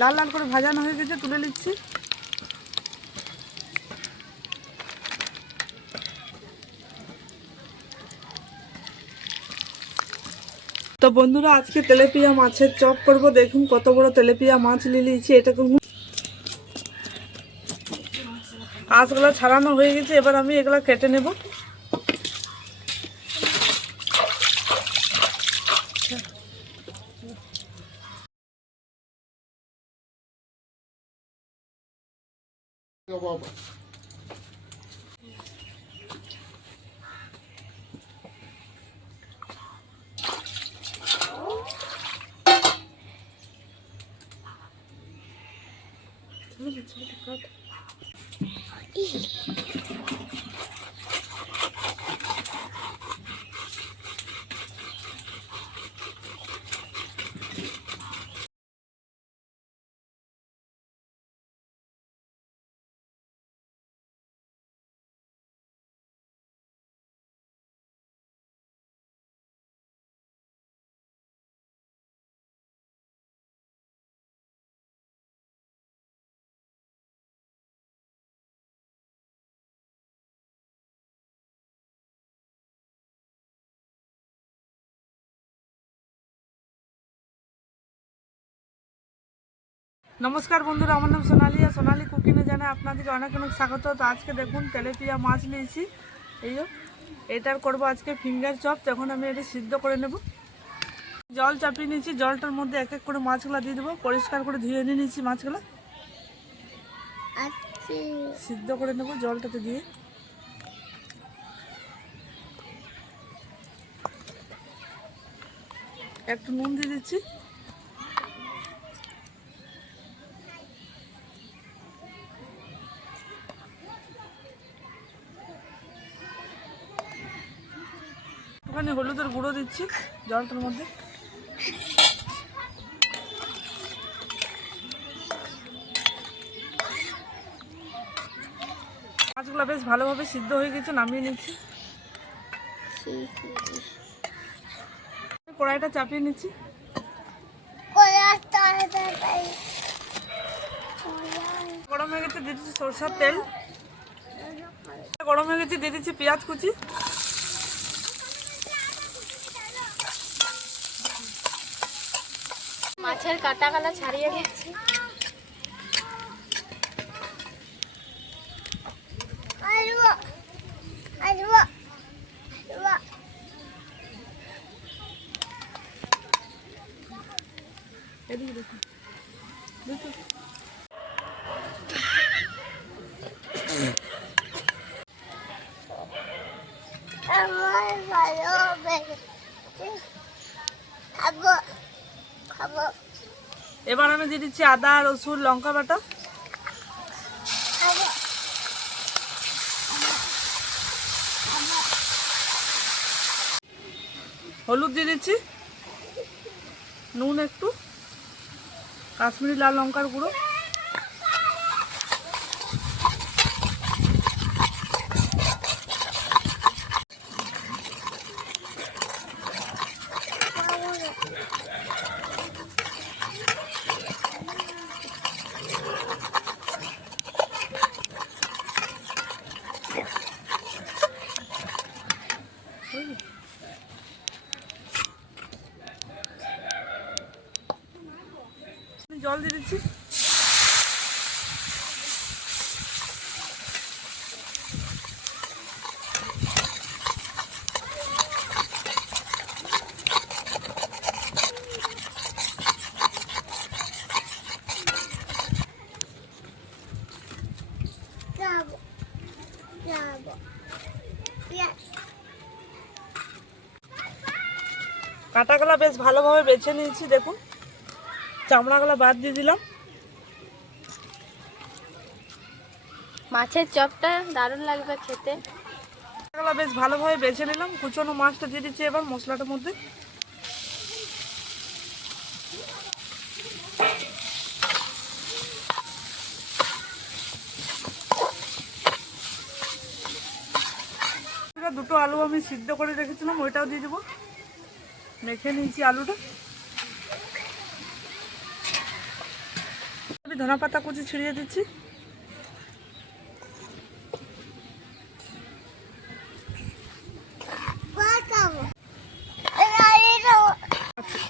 লাল লাল করে ভাজানো হয়ে গেছে, তুলে নিচ্ছি। তো বন্ধুরা, আজকে তেলাপিয়া মাছের চপ করব। দেখুন কত বড় তেলাপিয়া মাছ নিয়ে নিয়েছি। এটাকে আঁশগুলো ছাড়ানো হয়ে গেছে, এবার আমি এগুলো কেটে নেব। নমস্কার বন্ধুরা, আমার নাম সোনালি আর সোনালি কুকিংয়ে জানাই আপনাদেরকে অনেক অনেক স্বাগত। তো আজকে দেখুন তেলাপিয়া মাছ নিয়েছি। এই এটার করবো আজকে ফিঙ্গার চপ। তখন আমি এটা সিদ্ধ করে নেব। জল চাপিয়ে নিয়েছি, জলটার মধ্যে এক এক করে মাছগুলো দিয়ে দেবো। পরিষ্কার করে ধুয়ে নিয়ে নিয়েছি মাছগুলো, সিদ্ধ করে নেব জলটাতে দিয়ে। একটু নুন দিয়ে দিচ্ছি। ওখানে হলুদের গুঁড়ো দিচ্ছি জলটার মধ্যে। মাছগুলো বেশ ভালোভাবে সিদ্ধ হয়ে গেছে, নামিয়ে নিচ্ছি। কড়াইটা চাপিয়ে নিচ্ছি। গরম হয়ে গেছে, দিয়ে দিচ্ছি সরষের তেল। গরম হয়ে গেছে, দিয়ে দিচ্ছি পেঁয়াজ কুচি। মাছের কাটাগুলো ছাড়িয়ে গেছে। এবার আমি দিয়ে দিচ্ছি আদা, রসুন, লঙ্কা বাটা। হলুদ দিয়ে দিচ্ছি, নুন একটু, কাশ্মীরি লাল লঙ্কার গুঁড়ো। জল দিয়ে দিচ্ছি। কাঁটাগুলো বেশ ভালোভাবে বেছে নিয়েছি। দেখুন চামড়াগুলো বাদ দিয়ে দিলাম। মাছের চপটা দারুণ লাগবে খেতে। কাঁটাগুলো বেশ ভালোভাবে বেছে নিলাম। কুচনো মাছটা দিয়ে দিচ্ছি এবার মশলাটার মধ্যে। দুটো আলু আমি সিদ্ধ করে রেখেছিলাম, ওইটাও দিয়ে দেবো। মেখে নিয়েছি আলুটা। ধনা পাতা কুচি ছিঁড়িয়ে দিচ্ছি।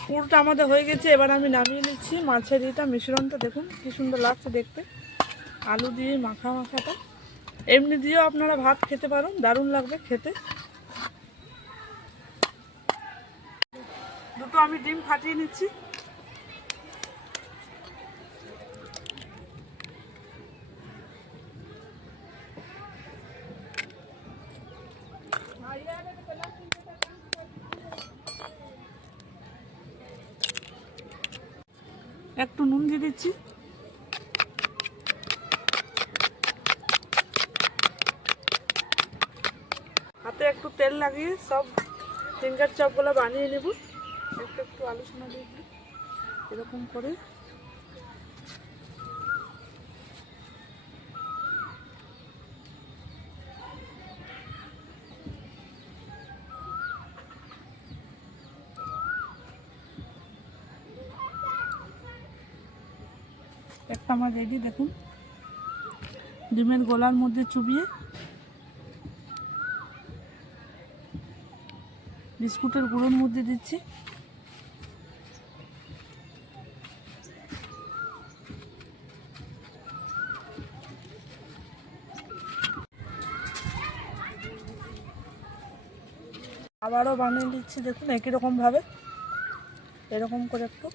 পুরটা আমাদের হয়ে গেছে, এবার আমি নামিয়ে নিচ্ছি মাছের এটা মিশ্রণটা। দেখুন কি সুন্দর লাগছে দেখতে, আলু দিয়ে মাখা মাখাটা। এমনি দিয়েও আপনারা ভাত খেতে পারেন, দারুণ লাগবে খেতে। দুটো আমি ডিম ফাটিয়ে নিচ্ছি। একটু নুন দিয়ে দিচ্ছি। হাতে একটু তেল লাগিয়ে সব ফিঙ্গার চপগুলো বানিয়ে নেব। একটু একটু আলু সোনা দিয়ে দিই, এরকম করে। একটা আমার রেডি। দেখুন ডিমের গোলার মধ্যে চুবিয়ে বিস্কুটের গুঁড়োর মধ্যে দিচ্ছি। আবারও বানিয়ে দিচ্ছি। দেখুন একই রকমভাবে এরকম করে একটু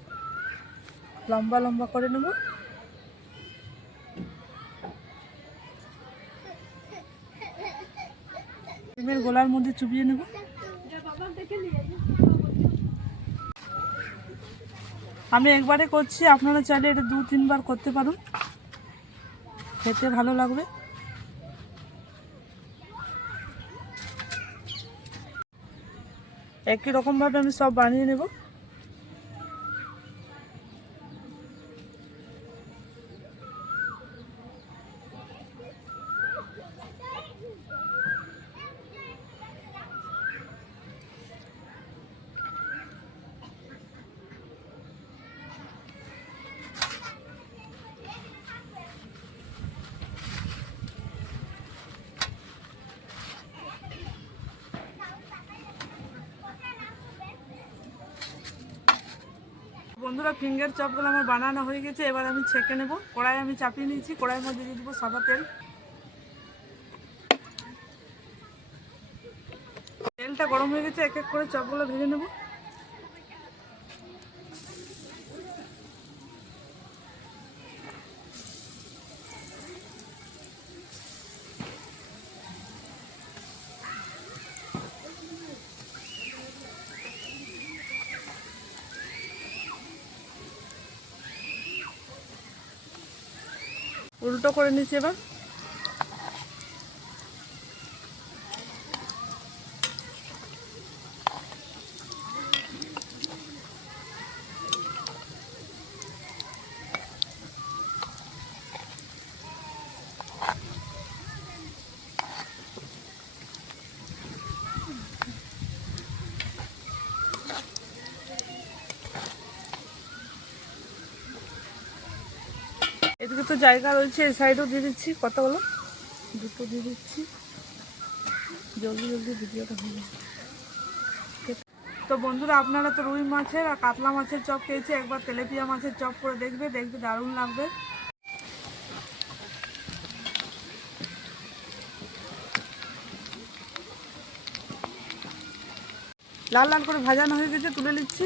লম্বা লম্বা করে নেব। ডিমের গোলার মধ্যে চুবিয়ে নেব। আমি একবারে করছি, আপনারা চাইলে এটা 2-3 বার করতে পারুন, খেতে ভালো লাগবে। একই রকমভাবে আমি সব বানিয়ে নেব। বন্ধুরা ফিঙ্গার চপগুলো আমার বানানো হয়ে গেছে, এবার আমি ছেঁকে নেব। কড়াই আমি চাপিয়ে নিয়েছি, কড়াইয়ের মধ্যে দিয়ে দেবো সাদা তেল। তেলটা গরম হয়ে গেছে, এক এক করে চপগুলো ভেজে নেব। উল্টো করে নিচ্ছি এবার। এদিকে তো জায়গা রয়েছে, এই সাইডও দিয়ে দিচ্ছি কতগুলো, দুটো দিয়ে দিচ্ছি। জলদি জলদি ভিডিওটা হয়ে যাবে। তো বন্ধুরা আপনারা তো রুই মাছের আর কাতলা মাছের চপ খেয়েছে, একবার তেলাপিয়া মাছের চপ করে দেখবে, দেখবে দারুণ লাগবে। লাল লাল করে ভাজানো হয়ে গেছে, তুলে নিচ্ছি।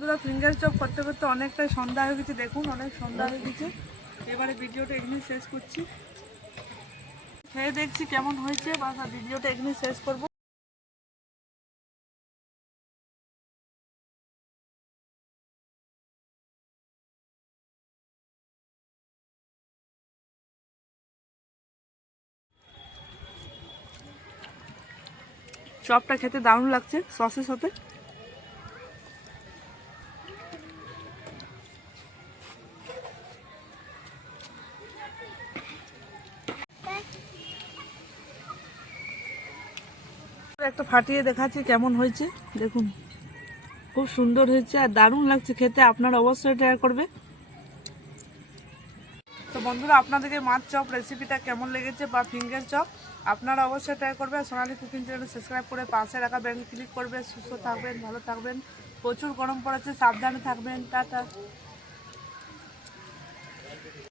বন্ধুরা ফিঙ্গার চপ করতে করতে অনেকটাই সন্ধ্যা হয়ে গেছে, দেখুন অনেক সন্ধ্যা হয়ে গেছে। এবারে ভিডিওটা এখানে শেষ করছি, খেয়ে দেখছি কেমন হয়েছে, বা ভিডিওটা এখানে শেষ করব। চপটা খেতে দারুণ লাগছে সসের সাথে। একটা ফাটিয়ে দেখাচ্ছি কেমন হয়েছে, দেখুন খুব সুন্দর হয়েছে আর দারুণ লাগছে খেতে। আপনারা অবশ্যই ট্রাই করবে। তো বন্ধুরা আপনাদেরকে মাছ চপ রেসিপিটা কেমন লেগেছে বা ফিঙ্গার চপ আপনারা অবশ্যই ট্রাই করবে। সোনালী কুকিং চ্যানেল সাবস্ক্রাইব করে পাশে রাখা বেল ক্লিক করবে। সুস্থ থাকবেন, ভালো থাকবেন। প্রচুর গরম পড়েছে, সাবধানে থাকবেন। টাটা।